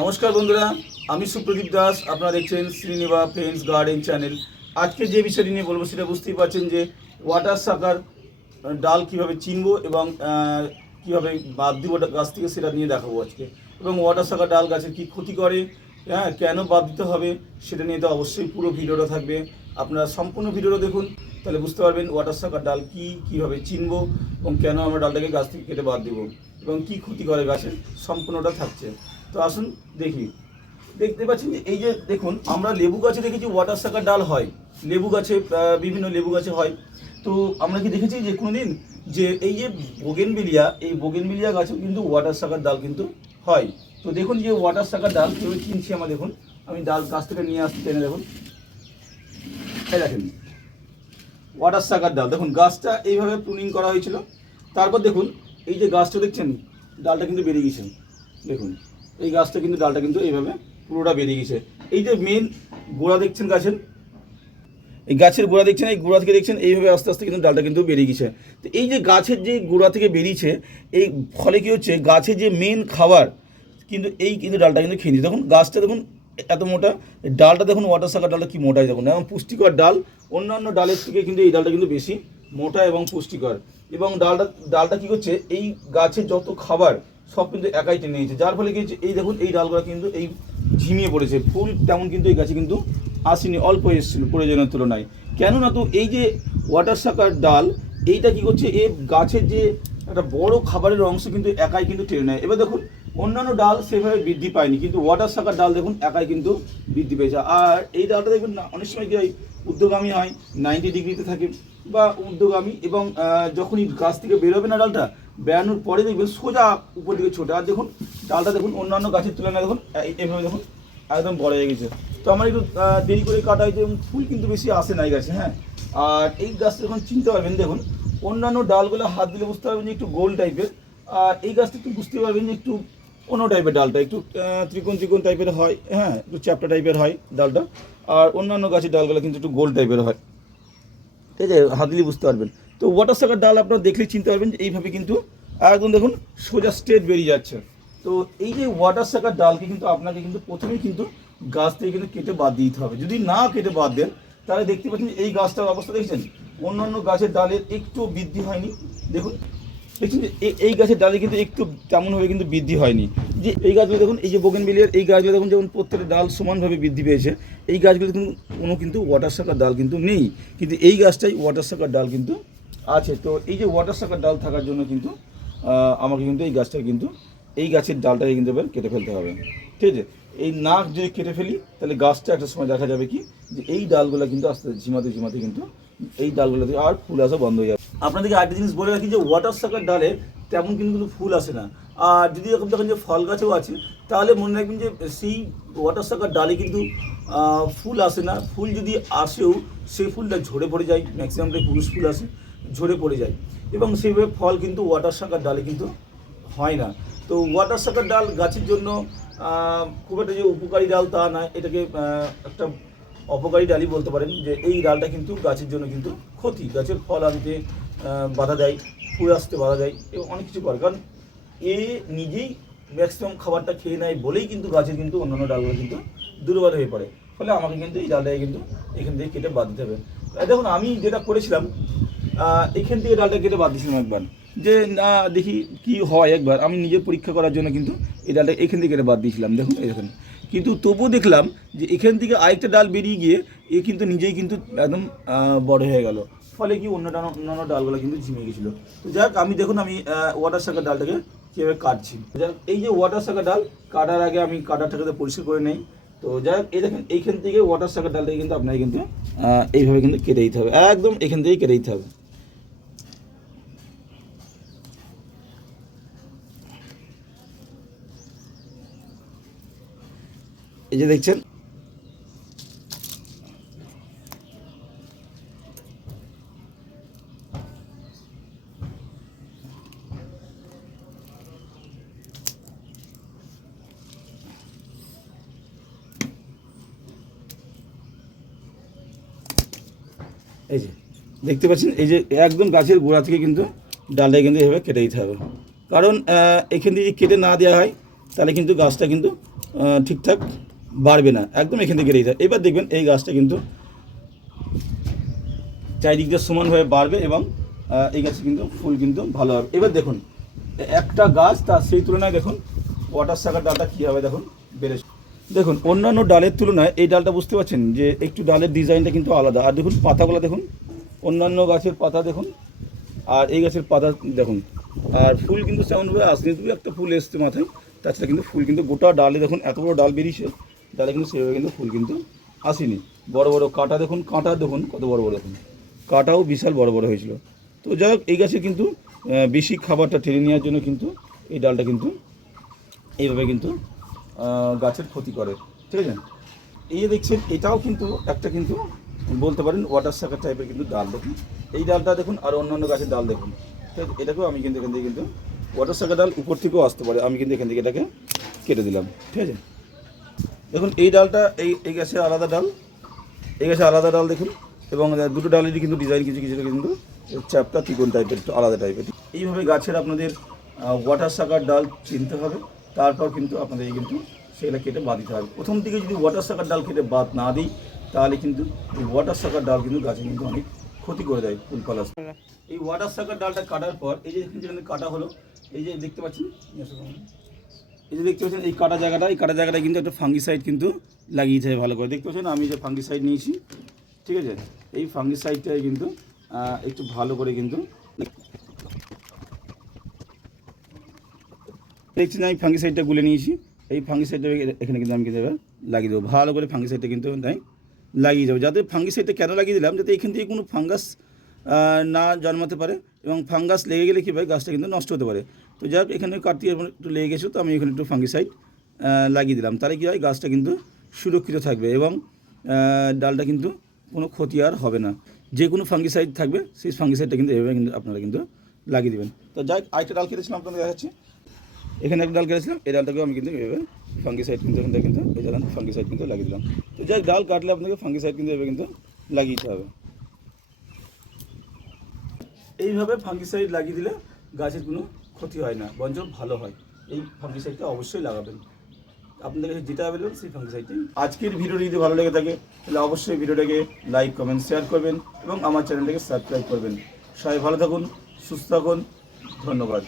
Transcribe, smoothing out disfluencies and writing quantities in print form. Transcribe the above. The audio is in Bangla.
নমস্কার বন্ধুরা, আমি সুপ্রদীপ দাস। আপনারা দেখছেন শ্রীনিবা ফ্রেন্ডস গার্ডেন চ্যানেল। আজকে যে বিষয়টি নিয়ে বলবো সেটা বুঝতেই পারছেন যে ওয়াটার সাকার ডাল কিভাবে চিনবো এবং কিভাবে বাদ দিব গাছ থেকে সেটা নিয়ে দেখাবো আজকে। এবং ওয়াটার সাকার ডাল গাছের কী ক্ষতি করে, কেন বাদ দিতে হবে সেটা নিয়ে তো অবশ্যই পুরো ভিডিওটা থাকবে। আপনারা সম্পূর্ণ ভিডিওটা দেখুন, তাহলে বুঝতে পারবেন ওয়াটার সাকার ডাল কীভাবে চিনবো এবং কেন আমরা ডালটাকে গাছ থেকে কেটে বাদ দেবো এবং কী ক্ষতি করে গাছের, সম্পূর্ণটা থাকছে। তো আসুন দেখি। দেখতে পাচ্ছেন যে এই যে দেখুন, আমরা লেবু গাছে দেখেছি ওয়াটার সাকার ডাল হয়, লেবু গাছে বিভিন্ন লেবু গাছে হয়। তো আমরা কি দেখেছি যে কোনোদিন যে এই যে বোগেনভিলিয়া, এই বোগেনভিলিয়া গাছেও কিন্তু ওয়াটার সাকার ডাল কিন্তু হয়। তো দেখুন যে ওয়াটার সাকার ডাল কীভাবে চিনছি আমরা। দেখুন আমি ডাল গাছ থেকে নিয়ে আসতে টেনে দেখুন, এই দেখেন ওয়াটার সাকার ডাল। দেখুন গাছটা এইভাবে প্রুনিং করা হয়েছিল। তারপর দেখুন এই যে গাছটা দেখছেন, ডালটা কিন্তু বেরিয়ে গেছে। দেখুন এই গাছটা কিন্তু ডালটা কিন্তু এইভাবে পুরোটা বেরিয়ে গেছে। এই যে মেন গোড়া দেখছেন গাছের, এই গাছের গোড়া দেখছেন, এই গোড়া থেকে দেখছেন এইভাবে আস্তে আস্তে কিন্তু ডালটা কিন্তু বেরিয়ে গেছে। তো এই যে গাছের যে গোড়া থেকে বেরিয়েছে, এই ফলে কী হচ্ছে, গাছের যে মেন খাবার কিন্তু এই কিন্তু ডালটা কিন্তু খেয়ে নিচ্ছে। দেখুন গাছটা দেখুন এত মোটা, ডালটা দেখুন ওয়াটার সাকার ডালটা কি মোটাই দেখুন, এবং পুষ্টিকর ডাল। অন্যান্য ডালের থেকে কিন্তু এই ডালটা কিন্তু বেশি মোটা এবং পুষ্টিকর। এবং ডালটা কী করছে, এই গাছের যত খাবার সব কিন্তু একাই টেনে নিয়েছে, যার ফলে কী হচ্ছে, এই দেখুন এই ডালগুলো কিন্তু এই ঝিমিয়ে পড়েছে। ফুল তেমন কিন্তু এই গাছে কিন্তু আসেনি, অল্প এসেছিল প্রয়োজনের তুলনায়। কেননা তো এই যে ওয়াটার সাকার ডাল, এইটা কী করছে, এই গাছের যে একটা বড় খাবারের অংশ কিন্তু একাই কিন্তু টেনে নেয়। এবার দেখুন অন্যান্য ডাল সেভাবে বৃদ্ধি পায়নি, কিন্তু ওয়াটার সাকার ডাল দেখুন একাই কিন্তু বৃদ্ধি পেয়েছে। আর এই ডালটা দেখবেন না অনেক সময় কি হয়, ঊর্ধ্বগামী হয়, 90 ডিগ্রিতে থাকে বা ঊর্ধ্বগামী, এবং যখনই গাছ থেকে বেরোবে না ডালটা, বেরানোর পরে দেখবেন সোজা উপর দিকে ছোটে। আর দেখুন ডালটা দেখুন অন্যান্য গাছের তুলনায় দেখুন এইভাবে দেখুন একদম বড় হয়ে গেছে। তো আমার একটু দেরি করে কাটা হয়েছে এবং ফুল কিন্তু বেশি আসে না এই গাছে। হ্যাঁ, আর এই গাছটা যখন চিনতে পারবেন, দেখুন অন্যান্য ডালগুলো হাত দিলে বুঝতে পারবেন যে একটু গোল টাইপের, আর এই গাছটা একটু বুঝতে পারবেন যে একটু অন্য টাইপের, ডালটা একটু ত্রিকোণ ত্রিকোণ টাইপের হয়। হ্যাঁ, একটু চ্যাপ্টা টাইপের হয় ডালটা। আর অন্যান্য গাছের ডালগুলো কিন্তু একটু গোল টাইপের হয়। ঠিক আছে, হাত দিলে বুঝতে পারবেন। তো ওয়াটার সাকার ডাল আপনারা দেখলেই চিনতে পারবেন যে এইভাবে কিন্তু একদম দেখুন সোজা স্ট্রেট বেরিয়ে যাচ্ছে। তো এই যে ওয়াটার সাকার ডালকে কিন্তু আপনাকে কিন্তু প্রথমেই কিন্তু গাছ থেকে কিন্তু কেটে বাদ দিতে হবে। যদি না কেটে বাদ দেন তাহলে দেখতে পাচ্ছেন এই গাছটার অবস্থা দেখছেন, অন্যান্য গাছের ডালের একটু বৃদ্ধি হয়নি। দেখুন দেখছেন যে এই গাছের ডালে কিন্তু একটু তেমনভাবে কিন্তু বৃদ্ধি হয়নি। যে এই গাছগুলো দেখুন, এই যে বোগেনভিলিয়ার এই গাছগুলো দেখুন, যেমন প্রত্যেকটা ডাল সমানভাবে বৃদ্ধি পেয়েছে, এই গাছগুলো কিন্তু ওয়াটার সাকার ডাল কিন্তু নেই, কিন্তু এই গাছটাই ওয়াটার সাকার ডাল কিন্তু আছে। তো এই যে ওয়াটার সাকার ডাল থাকার জন্য কিন্তু আমাকে কিন্তু এই গাছটা কিন্তু এই গাছের ডালটাকে কিন্তু এবার কেটে ফেলতে হবে। ঠিক আছে, এই নাক যদি কেটে ফেলি তাহলে গাছটা একটা সময় দেখা যাবে কি, যে এই ডালগুলো কিন্তু আস্তে আস্তে ঝিমাতে ঝিমাতে কিন্তু এই ডালগুলো থেকে আর ফুল আসা বন্ধ হয়ে যাবে। আপনাদেরকে আরেকটা জিনিস বলে রাখি যে ওয়াটার সাকার ডালে তেমন কিন্তু ফুল আসে না। আর যদি এরকম দেখেন যে ফল গাছেও আছে, তাহলে মনে রাখবেন যে সেই ওয়াটার সাকার ডালে কিন্তু ফুল আসে না। ফুল যদি আসেও সেই ফুলটা ঝরে পড়ে যায়, ম্যাক্সিমামটাই পুরুষ ফুল আসে, ঝরে পড়ে যায়, এবং সেইভাবে ফল কিন্তু ওয়াটার সাকার ডালে কিন্তু হয় না। তো ওয়াটার সাকার ডাল গাছের জন্য খুব একটা যে উপকারী ডাল তা নয়, এটাকে একটা অপকারী ডালই বলতে পারেন। যে এই ডালটা কিন্তু গাছের জন্য কিন্তু ক্ষতি, গাছের ফল আনতে বাধা দেয়, ফুল আসতে বাধা দেয় এবং অনেক কিছু করে। কারণ এ নিজেই ম্যাক্সিমাম খাবারটা খেয়ে নেয় বলেই কিন্তু গাছের কিন্তু অন্যান্য ডালগুলো কিন্তু দুর্বল হয়ে পড়ে। ফলে আমাকে কিন্তু এই ডালটাকে কিন্তু এখান থেকে কেটে বাদ দিতে হবে। দেখুন আমি যেটা করেছিলাম, এখান থেকে ডালটা কেটে বাদ দিয়েছিলাম একবার, যে না দেখি কি হয়। একবার আমি নিজের পরীক্ষা করার জন্য কিন্তু এই ডালটা এখান থেকে কেটে বাদ দিয়েছিলাম। দেখুন এই দেখুন, কিন্তু তবুও দেখলাম যে এখান থেকে আরেকটা ডাল বেরিয়ে গিয়ে এ কিন্তু নিজেই কিন্তু একদম বড় হয়ে গেল। ফলে কি অন্যান্য ডালগুলো কিন্তু ঝিমে গেছিলো। তো যাক আমি দেখুন আমি ওয়াটার সাকার ডালটাকে কীভাবে কাটছি। যাক এই যে ওয়াটার সাকার ডাল কাটার আগে আমি কাটারটাকে পরিষ্কার করে নেই। তো যাক এই দেখেন এইখান থেকে ওয়াটার সাকার ডালটাকে কিন্তু আপনাকে কিন্তু এইভাবে কিন্তু কেটে দিতে হবে, একদম এখান থেকেই কেটে দিতে হবে। এই যে দেখছেন, এই যে দেখতে পাচ্ছেন, এই যে একদম গাছের গোড়া থেকে কিন্তু ডালটাকে কিন্তু এভাবে কেটে দিতে হবে। কারণ এখান থেকে কেটে না দেওয়া হয় তাহলে কিন্তু গাছটা কিন্তু ঠিকঠাক বাড়বে না, একদম এখান থেকে কেটেই যায়। এবার দেখবেন এই গাছটা কিন্তু চারিদিক দিয়ে সমানভাবে বাড়বে এবং এই গাছে কিন্তু ফুল কিন্তু ভালো হবে। এবার দেখুন একটা গাছ তার সেই তুলনায় দেখুন ওয়াটার সাকার ডালটা কী হবে দেখুন বেড়েছে। দেখুন অন্যান্য ডালের তুলনায় এই ডালটা বুঝতে পারছেন যে একটু ডালের ডিজাইনটা কিন্তু আলাদা। আর দেখুন পাতাগুলো দেখুন, অন্যান্য গাছের পাতা দেখুন আর এই গাছের পাতা দেখুন। আর ফুল কিন্তু সেমনভাবে আসছে, দু একটা ফুল এসছে মাথায়, তাছাড়া কিন্তু ফুল কিন্তু গোটা ডালে দেখুন এত বড় ডাল বেরিয়েছে, ডালে কিন্তু সেভাবে কিন্তু ফুল কিন্তু আসেনি। বড় বড় কাঁটা দেখুন, কাঁটা দেখুন কত বড় বড় দেখুন, কাঁটাও বিশাল বড় বড় হয়েছিল। তো যাই হোক এই গাছে কিন্তু বেশি খাবারটা টেনে নেওয়ার জন্য কিন্তু এই ডালটা কিন্তু এইভাবে কিন্তু গাছের ক্ষতি করে, ঠিক আছে। এই যে দেখছেন এটাও কিন্তু একটা কিন্তু বলতে পারেন ওয়াটার সাকার টাইপের কিন্তু ডাল। দেখুন এই ডালটা দেখুন আর অন্যান্য গাছের ডাল দেখুন, ঠিক আছে। এটাকেও আমি কিন্তু এখান থেকে কিন্তু ওয়াটার সাকার ডাল উপর থেকেও আসতে পারে, আমি কিন্তু এখান থেকে এটাকে কেটে দিলাম, ঠিক আছে। দেখুন এই ডালটা এই গাছে আলাদা ডাল, এই গাছে আলাদা ডাল দেখুন, এবং দুটো ডালেরই কিন্তু ডিজাইন কিছু কিছু কিন্তু চ্যাপটা ত্রিকোণ টাইপের, একটু আলাদা টাইপের। এইভাবে গাছের আপনাদের ওয়াটার সাকার ডাল চিনতে হবে, তারপর কিন্তু আপনাদের কিন্তু সেগুলো কেটে বাদ দিতে হবে। প্রথম দিকে যদি ওয়াটার সাকার ডাল কেটে বাদ না দিই তাহলে কিন্তু এই ওয়াটার সাকার ডাল কিন্তু গাছে কিন্তু অনেক ক্ষতি করে দেয় ফুল ফল আসতে। এই ওয়াটার সাকার ডালটা কাটার পর এই যে যেখানে কাটা হলো, এই যে দেখতে পাচ্ছেন, এই যে দেখতে পাচ্ছেন এই কাটা জায়গাটা কিন্তু একটা ফাঙ্গিসাইড কিন্তু লাগিয়েছে ভালো করে। দেখতে পাচ্ছেন আমি যে ফাঙ্গিসাইড নিয়েছি, ঠিক আছে। এই ফাঙ্গিসাইডটাই কিন্তু একটু ভালো করে কিন্তু দেখছি না, আমি ফাঙ্গিসাইডটা গুলে নিয়েছি। এই ফাঙ্গিসাইডটা এখানে কিন্তু আমি কিন্তু এবার লাগিয়ে দেবো, ভালো করে ফাঙ্গিসাইডটা কিন্তু তাই লাগিয়ে যাবো। যাতে ফাঙ্গিসাইডটা কেন লাগিয়ে দিলাম, যাতে এখান থেকে কোনো ফাঙ্গাস না জন্মাতে পারে, এবং ফাঙ্গাস লেগে গেলে কী হয় গাছটা কিন্তু নষ্ট হতে পারে। তো যাই হোক এখানে কাটতে একটু লেগে গেছে, তো আমি এখানে একটু ফাঙ্গিসাইড লাগিয়ে দিলাম। তাহলে কী হয় গাছটা কিন্তু সুরক্ষিত থাকবে এবং ডালটা কিন্তু কোনো ক্ষতি আর হবে না। যে কোনো ফাঙ্গিসাইড থাকবে সেই ফাঙ্গিসাইডটা কিন্তু এভাবে কিন্তু আপনারা কিন্তু লাগিয়ে দেবেন। তো যাই আরেকটা ডাল কেটেছিলাম আপনাদের দেখাচ্ছি, এখানে একটা ডাল কেটেছিলাম, এই ডালটাকেও আমি কিন্তু এভাবে ফাঙ্গিসাইড কিন্তু এখান থেকে কিন্তু এই ডাল ফাঙ্গিসাইড কিন্তু লাগিয়ে দিলাম। তো যাই ডাল কাটলে আপনাকে ফাঙ্গিসাইড কিন্তু এভাবে কিন্তু লাগিয়ে দিতে হবে। এইভাবে ফাঙ্গিসাইড লাগিয়ে দিলে গাছের কোনো ক্ষতি হয় না, বরঞ্চ ভালো হয়। এই ফাঙ্গিসাইডটা অবশ্যই লাগাবেন, আপনাদের কাছে যেটা অ্যাভেলেবল সেই ফাঙ্গিসাইডটাই। আজকের ভিডিওটি যদি ভালো লেগে থাকে তাহলে অবশ্যই ভিডিওটাকে লাইক কমেন্ট শেয়ার করবেন এবং আমার চ্যানেলটাকে সাবস্ক্রাইব করবেন। সবাই ভালো থাকুন, সুস্থ থাকুন, ধন্যবাদ।